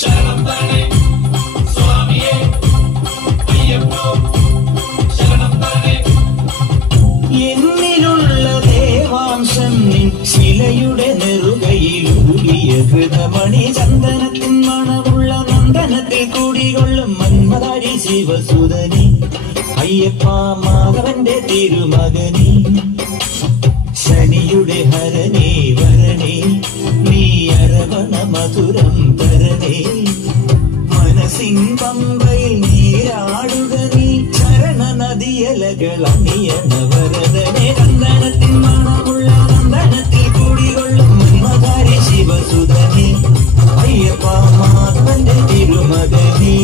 ശരണം താനേ സ്വാമിയേ അയ്യപ്പോ ശരണം താനേ. എന്നിലുള്ള ദേവാംശം നിൻ ശിലയുടെ നെറുകയിലൂരിയ ഹൃതമണി ചന്ദനത്തിൻ മണമുള്ള നന്ദനത്തിൽ കൂടികൊള്ളും മന്മതാരി ശിവസുതനി അയ്യപ്പ മാധവന്റെ തിരുമകനി. ശനിയുടെ ഹരനേ വരണേ നീ അരവണ മധുരം തരണേ. മനസ്സിൻ പമ്പയിൽ നീരാടുക നീ ചരണ നദിയലകൾ അണിയണ വരദനെ. ചന്ദനത്തിൻ മണമുള്ള നന്ദനത്തിൽ കൂടികൊള്ളും മന്മതാരി ശിവസുതനെ അയ്യപ്പ മാധവന്റെ തിരുമകനേ.